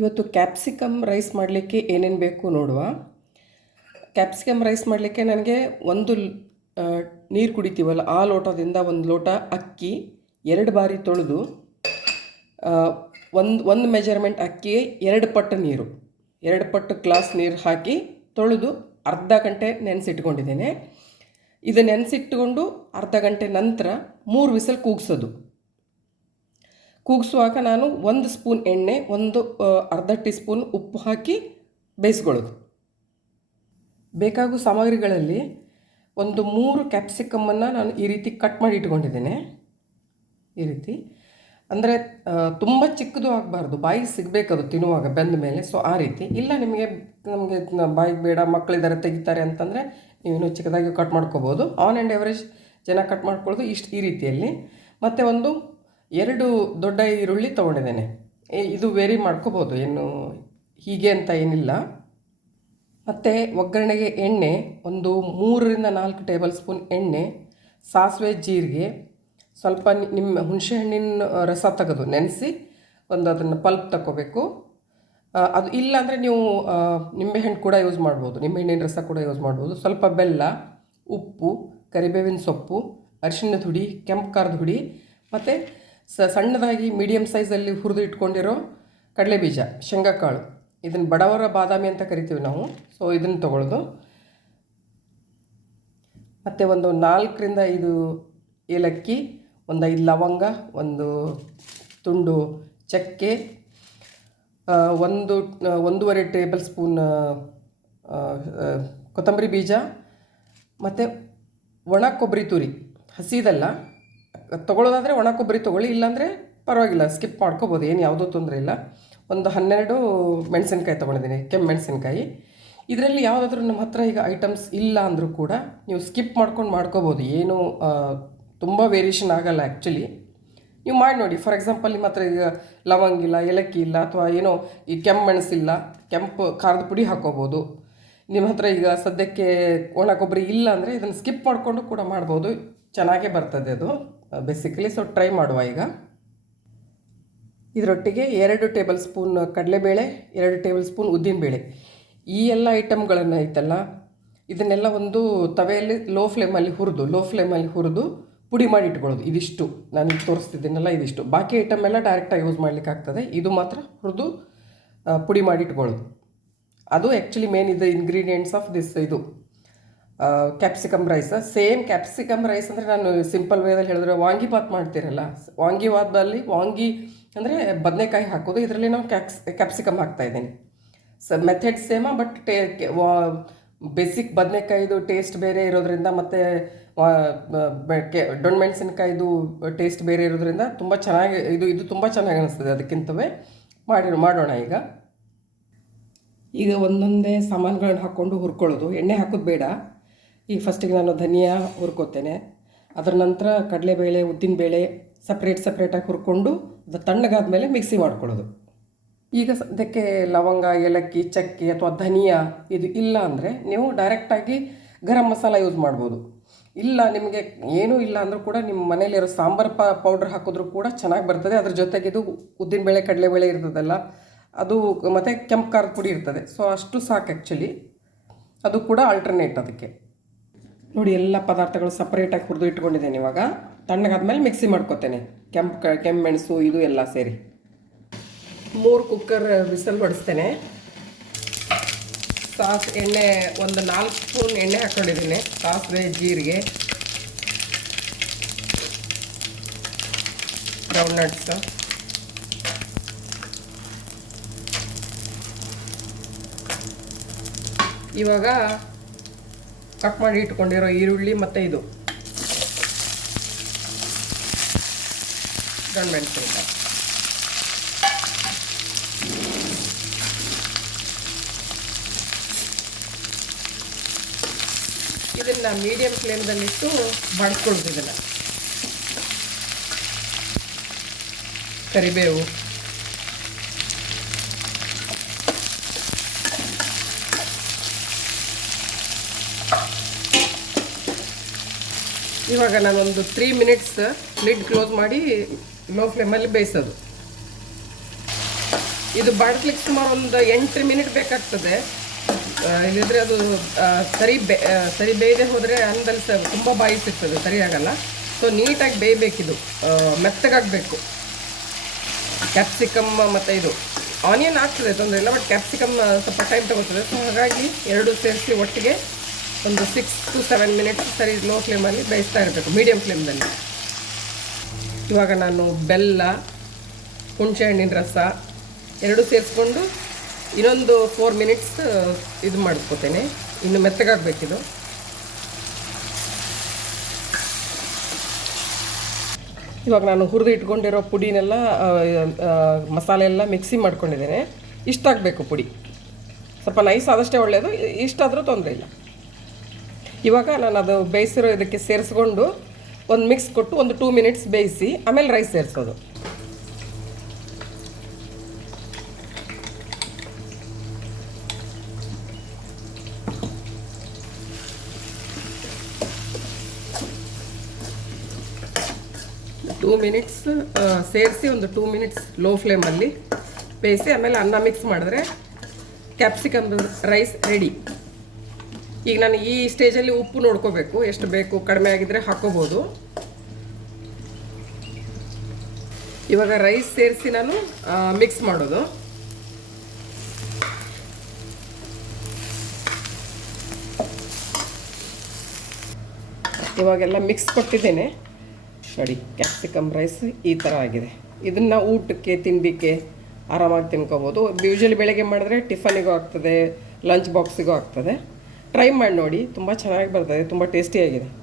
ಇವತ್ತು capsicum rice ಮಾಡಲಿಕ್ಕೆ ಏನೇನು ಬೇಕು ನೋಡುವ. ಕ್ಯಾಪ್ಸಿಕಮ್ ರೈಸ್ ಮಾಡಲಿಕ್ಕೆ ನನಗೆ ಒಂದು ನೀರು ಕುಡಿತೀವಲ್ಲ, ಆ ಲೋಟದಿಂದ ಒಂದು ಲೋಟ ಅಕ್ಕಿ ಎರಡು ಬಾರಿ ತೊಳೆದು ಒಂದು ಒಂದು ಮೆಜರ್ಮೆಂಟ್ ಅಕ್ಕಿ ಎರಡು ಪಟ್ಟು ನೀರು, ಎರಡು ಪಟ್ಟು ಗ್ಲಾಸ್ ನೀರು ಹಾಕಿ ತೊಳೆದು ಅರ್ಧ ಗಂಟೆ ನೆನೆಸಿಟ್ಕೊಂಡಿದ್ದೇನೆ. ಇದು ನೆನೆಸಿಟ್ಟುಕೊಂಡು ಅರ್ಧ ಗಂಟೆ ನಂತರ ಮೂರು ವಿಸಲ್ ಕೂಗಿಸೋದು. ಕೂಗಿಸುವಾಗ ನಾನು ಒಂದು ಸ್ಪೂನ್ ಎಣ್ಣೆ, ಒಂದು ಅರ್ಧ ಟೀ ಸ್ಪೂನ್ ಉಪ್ಪು ಹಾಕಿ ಬೇಯಿಸ್ಕೊಳ್ಳೋದು. ಬೇಕಾಗೋ ಸಾಮಗ್ರಿಗಳಲ್ಲಿ ಒಂದು ಮೂರು ಕ್ಯಾಪ್ಸಿಕಮ್ಮನ್ನು ನಾನು ಈ ರೀತಿ ಕಟ್ ಮಾಡಿ ಇಟ್ಕೊಂಡಿದ್ದೇನೆ. ಈ ರೀತಿ. ಅಂದರೆ ತುಂಬ ಚಿಕ್ಕದು ಆಗಬಾರ್ದು. ಬಾಯಿಗೆ ಸಿಗಬೇಕದು ತಿನ್ನುವಾಗ ಬೆಂದ ಮೇಲೆ. ಸೊ ಆ ರೀತಿ. ಇಲ್ಲ ನಿಮಗೆ, ನಮಗೆ ಬಾಯಿಗೆ ಬೇಡ ಮಕ್ಕಳಿದ್ದಾರೆ ತೆಗಿತಾರೆ ಅಂತಂದರೆ ನೀವು ಇನ್ನೂ ಚಿಕ್ಕದಾಗಿ ಕಟ್ ಮಾಡ್ಕೋಬೋದು. ಆನ್ ಆ್ಯಂಡ್ ಎವರೇಜ್ ಜನ ಕಟ್ ಮಾಡ್ಕೊಳ್ಳೋದು ಇಷ್ಟು ಈ ರೀತಿಯಲ್ಲಿ. ಮತ್ತು ಒಂದು ಎರಡು ದೊಡ್ಡ ಈರುಳ್ಳಿ ತೊಗೊಂಡಿದ್ದೇನೆ. ಇದು ವೇರಿ ಮಾಡ್ಕೋಬೋದು. ಏನು ಹೀಗೆ ಅಂತ ಏನಿಲ್ಲ. ಮತ್ತು ಒಗ್ಗರಣೆಗೆ ಎಣ್ಣೆ, ಒಂದು ಮೂರರಿಂದ ನಾಲ್ಕು ಟೇಬಲ್ ಸ್ಪೂನ್ ಎಣ್ಣೆ, ಸಾಸಿವೆ ಜೀರಿಗೆ, ಸ್ವಲ್ಪ ನಿಮ್ಮ ಹುಣಸೆಹಣ್ಣಿನ ರಸ ತೆಗೆದು ನೆನೆಸಿ ಒಂದು ಅದನ್ನು ಪಲ್ಪ್ ತಗೋಬೇಕು ಅದು ಇಲ್ಲ ಅಂದರೆ ನೀವು ನಿಂಬೆಹಣ್ಣು ಕೂಡ ಯೂಸ್ ಮಾಡ್ಬೋದು. ನಿಂಬೆಹಣ್ಣಿನ ರಸ ಕೂಡ ಯೂಸ್ ಮಾಡ್ಬೋದು. ಸ್ವಲ್ಪ ಬೆಲ್ಲ, ಉಪ್ಪು, ಕರಿಬೇವಿನ ಸೊಪ್ಪು, ಅರಿಶಿಣದ ಹುಡಿ, ಕೆಂಪು ಖಾರದ ಹುಡಿ, ಮತ್ತು ಸ ಸಣ್ಣದಾಗಿ ಮೀಡಿಯಮ್ ಸೈಜಲ್ಲಿ ಹುರಿದು ಇಟ್ಕೊಂಡಿರೋ ಕಡಲೆ ಕಡಲೆಬೀಜ, ಶೇಂಗಾಕಾಳು. ಇದನ್ನು ಬಡವರ ಬಾದಾಮಿ ಅಂತ ಕರಿತೀವಿ ನಾವು. ಸೊ ಇದನ್ನು ತಗೊಳ್ಳೋದು. ಮತ್ತು ಒಂದು ನಾಲ್ಕರಿಂದ ಐದು ಏಲಕ್ಕಿ, ಒಂದು ಐದು ಲವಂಗ, ಒಂದು ತುಂಡು ಚಕ್ಕೆ ಒಂದು ಒಂದೂವರೆ ಟೇಬಲ್ ಸ್ಪೂನ್ ಕೊತ್ತಂಬರಿ ಬೀಜ, ಮತ್ತು ಒಣ ಕೊಬ್ಬರಿ ತುರಿ. ಹಸಿದಲ್ಲ ತೊಗೊಳ್ಳೋದಾದರೆ ಒಣ ಕೊಬ್ಬರಿ ತೊಗೊಳ್ಳಿ, ಇಲ್ಲಾಂದರೆ ಪರವಾಗಿಲ್ಲ ಸ್ಕಿಪ್ ಮಾಡ್ಕೋಬೋದು, ಏನು ಯಾವುದೂ ತೊಂದರೆ ಇಲ್ಲ. ಒಂದು ಹನ್ನೆರಡು ಮೆಣಸಿನ್ಕಾಯಿ ತೊಗೊಂಡಿದ್ದೀನಿ ಕೆಮ್ಮು ಮೆಣಸಿನ್ಕಾಯಿ. ಇದರಲ್ಲಿ ಯಾವುದಾದ್ರೂ ನಮ್ಮ ಹತ್ರ ಈಗ ಐಟಮ್ಸ್ ಇಲ್ಲ ಅಂದರೂ ಕೂಡ ನೀವು ಸ್ಕಿಪ್ ಮಾಡ್ಕೊಂಡು ಮಾಡ್ಕೋಬೋದು. ಏನು ತುಂಬ ವೇರಿಯೇಷನ್ ಆಗಲ್ಲ ಆ್ಯಕ್ಚುಲಿ ನೀವು ಮಾಡಿ ನೋಡಿ ಫಾರ್ ಎಕ್ಸಾಂಪಲ್ ನಿಮ್ಮ ಹತ್ರ ಈಗ ಲವಂಗ ಇಲ್ಲ, ಏಲಕ್ಕಿ ಇಲ್ಲ, ಅಥವಾ ಏನೋ ಈ ಕೆಂಪು ಮೆಣಸಿಲ್ಲ ಕೆಂಪು ಖಾರದ ಪುಡಿ ಹಾಕೋಬೋದು. ನಿಮ್ಮ ಹತ್ರ ಈಗ ಸದ್ಯಕ್ಕೆ ಒಣ ಕೊಬ್ಬರಿ ಇಲ್ಲ ಅಂದರೆ ಇದನ್ನು ಸ್ಕಿಪ್ ಮಾಡಿಕೊಂಡು ಕೂಡ ಮಾಡ್ಬೋದು. ಚೆನ್ನಾಗೇ ಬರ್ತದೆ ಅದು. ಬೇಸಿಕಲಿ ಸೊ ಟ್ರೈ ಮಾಡುವ ಈಗ. ಇದರೊಟ್ಟಿಗೆ ಎರಡು ಟೇಬಲ್ ಸ್ಪೂನ್ ಕಡಲೆಬೇಳೆ, ಎರಡು ಟೇಬಲ್ ಸ್ಪೂನ್ ಉದ್ದಿನಬೇಳೆ. ಈ ಎಲ್ಲ ಐಟಮ್ಗಳನ್ನು ಐತಲ್ಲ, ಇದನ್ನೆಲ್ಲ ಒಂದು ತವೆಯಲ್ಲಿ ಲೋ ಫ್ಲೇಮಲ್ಲಿ ಹುರಿದು ಲೋ ಫ್ಲೇಮಲ್ಲಿ ಹುರಿದು ಪುಡಿ ಮಾಡಿ ಇಟ್ಕೊಳ್ಳೋದು. ಇದಿಷ್ಟು. ನಾನು ತೋರಿಸ್ತಿದ್ದೀನಲ್ಲ, ಇದಿಷ್ಟು. ಬಾಕಿ ಐಟಮ್ ಎಲ್ಲ ಡೈರೆಕ್ಟಾಗಿ ಯೂಸ್ ಮಾಡ್ಲಿಕ್ಕೆ ಆಗ್ತದೆ. ಇದು ಮಾತ್ರ ಹುರಿದು ಪುಡಿ ಮಾಡಿ ಇಟ್ಕೊಳ್ಳೋದು. ಅದು ಆ್ಯಕ್ಚುಲಿ ಮೇನ್ ಇದು ಇಂಗ್ರೀಡಿಯೆಂಟ್ಸ್ ಆಫ್ ದಿಸ್ ಇದು. Capsicum rice same capsicum rice ಅಂದರೆ ನಾನು ಸಿಂಪಲ್ ವೇದಲ್ಲಿ ಹೇಳಿದ್ರೆ ವಾಂಗಿಬಾತ್ ಮಾಡ್ತೀರಲ್ಲ? ವಾಂಗಿಬಾತ್ದಲ್ಲಿ ವಾಂಗಿ ಅಂದರೆ ಬದನೆಕಾಯಿ ಹಾಕೋದು. ಇದರಲ್ಲಿ ನಾವು ಕ್ಯಾಕ್ಸ್ ಕ್ಯಾಪ್ಸಿಕಮ್ ಹಾಕ್ತಾ ಇದ್ದೀನಿ. ಸ method same but the basic ಬದನೆಕಾಯಿದು taste ಬೇರೆ ಇರೋದ್ರಿಂದ ಮತ್ತು ಡೊಣ್ ಮೆಣಸಿನ್ಕಾಯಿದು ಟೇಸ್ಟ್ ಬೇರೆ ಇರೋದ್ರಿಂದ ತುಂಬ ಚೆನ್ನಾಗಿ, ಇದು ಇದು ತುಂಬ ಚೆನ್ನಾಗಿ ಅನಿಸ್ತದೆ ಅದಕ್ಕಿಂತವೇ. ಮಾಡಿ, ಮಾಡೋಣ ಈಗ. ಈಗ ಒಂದೊಂದೇ ಸಾಮಾನುಗಳನ್ನ ಹಾಕ್ಕೊಂಡು ಹುರ್ಕೊಳ್ಳೋದು. ಎಣ್ಣೆ ಹಾಕೋದು ಬೇಡ. ಈಗ ಫಸ್ಟಿಗೆ ನಾನು ಧನಿಯಾ ಹುರ್ಕೋತೇನೆ. ಅದರ ನಂತರ ಕಡಲೆಬೇಳೆ ಉದ್ದಿನಬೇಳೆ ಸಪ್ರೇಟ್ ಸಪ್ರೇಟಾಗಿ ಹುರ್ಕೊಂಡು ಅದು ತಣ್ಣಗಾದ್ಮೇಲೆ ಮಿಕ್ಸಿ ಮಾಡ್ಕೊಳ್ಳೋದು. ಈಗ ಸದ್ಯಕ್ಕೆ ಲವಂಗ, ಏಲಕ್ಕಿ, ಚಕ್ಕೆ ಅಥವಾ ಧನಿಯಾ ಇದು ಇಲ್ಲ ಅಂದರೆ ನೀವು ಡೈರೆಕ್ಟಾಗಿ ಗರಂ ಮಸಾಲ ಯೂಸ್ ಮಾಡ್ಬೋದು. ಇಲ್ಲ ನಿಮಗೆ ಏನೂ ಇಲ್ಲ ಅಂದರೂ ಕೂಡ ನಿಮ್ಮ ಮನೇಲಿರೋ ಸಾಂಬಾರು ಪ ಪೌಡ್ರ್ ಹಾಕಿದ್ರೂ ಕೂಡ ಚೆನ್ನಾಗಿ ಬರ್ತದೆ. ಅದ್ರ ಜೊತೆಗೆ ಇದು ಉದ್ದಿನಬೇಳೆ ಕಡಲೆಬೇಳೆ ಇರ್ತದಲ್ಲ, ಅದು ಮತ್ತು ಕೆಂಪು ಖಾರದ ಪುಡಿ ಇರ್ತದೆ. ಸೊ ಅಷ್ಟು ಸಾಕು ಆ್ಯಕ್ಚುಲಿ ಅದು ಕೂಡ ಆಲ್ಟರ್ನೇಟ್ ಅದಕ್ಕೆ. ನೋಡಿ, ಎಲ್ಲ ಪದಾರ್ಥಗಳು ಸಪ್ರೇಟಾಗಿ ಹುರಿದು ಇಟ್ಕೊಂಡಿದ್ದೇನೆ ಇವಾಗ. ತಣ್ಣಗಾದ್ಮೇಲೆ ಮಿಕ್ಸಿ ಮಾಡ್ಕೊತೇನೆ. ಕೆಂಪು ಕ ಕೆಂಪು ಮೆಣಸು ಇದು ಎಲ್ಲ ಸೇರಿ. ಮೂರು ಕುಕ್ಕರ್ ಬಿಸಲ್ ಹೊಡಿಸ್ತೇನೆ ಸಾಸ್, ಎಣ್ಣೆ, ಒಂದು ನಾಲ್ಕು ಸ್ಪೂನ್ ಎಣ್ಣೆ ಹಾಕ್ಕೊಂಡಿದ್ದೀನಿ ಸಾಸಿವೆ, ಜೀರಿಗೆ. ಗ್ರೌಂಡ್ ನಟ್ಸ್ ಇವಾಗ ಕಟ್ ಮಾಡಿ ಇಟ್ಕೊಂಡಿರೋ ಈರುಳ್ಳಿ ಮತ್ತು ಇದು. ಮೆಣಸಿನ್ಕಾಯಿ ಇದನ್ನ ಮೀಡಿಯಂ ಫ್ಲೇಮ್ದಲ್ಲಿಟ್ಟು ಬಡ್ಕೊಳ್ತಿದ್ದಲ್ಲ ಇದನ್ನು. ಕರಿಬೇವು. ಇವಾಗ ನಾನೊಂದು ತ್ರೀ ಮಿನಿಟ್ಸ್ ಲಿಡ್ ಕ್ಲೋಸ್ ಮಾಡಿ ಲೋ ಫ್ಲೇಮಲ್ಲಿ ಬೇಯಿಸೋದು. ಇದು ಬಾಡ್ಲಿಕ್ಕೆ ಸುಮಾರು ಒಂದು ಎಂಟು ಮಿನಿಟ್ ಬೇಕಾಗ್ತದೆ. ಇಲ್ಲಿದ್ರೆ ಅದು ಸರಿ ಬೇ ಸರಿ ಬೇಯದೆ ಹೋದರೆ ಅನ್ನದಲ್ಲಿ ತುಂಬಾ ಬಾಯಿ ಸಿಗ್ತದೆ ಸರಿ ಆಗಲ್ಲ ಸೊ ನೀಟಾಗಿ ಬೇಯಬೇಕಿದು. ಮೆತ್ತಗಾಗಬೇಕು. ಕ್ಯಾಪ್ಸಿಕಮ್ ಮತ್ತು ಇದು. ಆನಿಯನ್ ಆಗ್ತದೆ, ತೊಂದರೆ ಇಲ್ಲ ಬಟ್ ಕ್ಯಾಪ್ಸಿಕಮ್ ಸ್ವಲ್ಪ ಟೈಮ್ ತಗೋತದೆ. ಸೊ ಹಾಗಾಗಿ ಎರಡು ಸೇರಿಸಿ ಒಟ್ಟಿಗೆ ಒಂದು ಸಿಕ್ಸ್ ಟು ಸೆವೆನ್ ಮಿನಿಟ್ಸ್ ಸರಿ ಲೋ ಫ್ಲೇಮಲ್ಲಿ ಬೇಯಿಸ್ತಾ ಇರಬೇಕು ಮೀಡಿಯಮ್ ಫ್ಲೇಮ್ದಲ್ಲಿ ಇವಾಗ ನಾನು ಬೆಲ್ಲ, ಹುಣಸೆ ಹಣ್ಣಿನ ರಸ ಎರಡು ಸೇರಿಸ್ಕೊಂಡು ಇನ್ನೊಂದು ಫೋರ್ ಮಿನಿಟ್ಸ್ ಇದು ಮಾಡಿಸ್ಕೋತೇನೆ ಇನ್ನು ಮೆತ್ತಗಾಗಬೇಕಿದು. ಇವಾಗ ನಾನು ಹುರಿದು ಇಟ್ಕೊಂಡಿರೋ ಪುಡಿನೆಲ್ಲ ಮಸಾಲೆ ಎಲ್ಲ ಮಿಕ್ಸಿ ಮಾಡ್ಕೊಂಡಿದ್ದೇನೆ. ಇಷ್ಟಾಗಬೇಕು ಪುಡಿ. ಸ್ವಲ್ಪ ನೈಸ್ ಆದಷ್ಟೇ ಒಳ್ಳೆಯದು ಇಷ್ಟಾದರೂ ತೊಂದರೆ ಇಲ್ಲ. ಇವಾಗ ನಾನು ಅದು ಬೇಯಿಸಿರೋ ಇದಕ್ಕೆ ಸೇರಿಸ್ಕೊಂಡು ಒಂದು ಮಿಕ್ಸ್ ಕೊಟ್ಟು ಒಂದು ಟೂ ಮಿನಿಟ್ಸ್ ಬೇಯಿಸಿ, ಆಮೇಲೆ ರೈಸ್ ಸೇರಿಸೋದು. ಟೂ ಮಿನಿಟ್ಸ್ ಸೇರಿಸಿ ಒಂದು ಟೂ ಮಿನಿಟ್ಸ್ ಲೋ ಫ್ಲೇಮಲ್ಲಿ ಬೇಯಿಸಿ, ಆಮೇಲೆ ಅನ್ನ ಮಿಕ್ಸ್ ಮಾಡಿದ್ರೆ ಕ್ಯಾಪ್ಸಿಕಮ್ ರೈಸ್ ರೆಡಿ ಈಗ ನಾನು ಈ ಸ್ಟೇಜಲ್ಲಿ ಉಪ್ಪು ನೋಡ್ಕೋಬೇಕು. ಎಷ್ಟು ಬೇಕು, ಕಡಿಮೆ ಆಗಿದ್ರೆ ಹಾಕೋಬೋದು. ಇವಾಗ ರೈಸ್ ಸೇರಿಸಿ ನಾನು ಮಿಕ್ಸ್ ಮಾಡೋದು. ಇವಾಗೆಲ್ಲ ಮಿಕ್ಸ್ ಕೊಟ್ಟಿದ್ದೇನೆ. ನೋಡಿ ಕ್ಯಾಪ್ಸಿಕಮ್ ರೈಸ್ ಈ ಥರ ಆಗಿದೆ. ಇದನ್ನು ಊಟಕ್ಕೆ, ತಿಂಡಿಗೆ ಆರಾಮಾಗಿ ತಿನ್ಕೋಬೋದು. ಯೂಶಲಿ ಬೆಳಗ್ಗೆ ಮಾಡಿದ್ರೆ ಟಿಫನಿಗೂ ಆಗ್ತದೆ ಲಂಚ್ ಬಾಕ್ಸಿಗೂ ಆಗ್ತದೆ. ಟ್ರೈ ಮಾಡಿ ನೋಡಿ. ತುಂಬ ಚೆನ್ನಾಗಿ ಬರ್ತದೆ. ತುಂಬ ಟೇಸ್ಟಿಯಾಗಿದೆ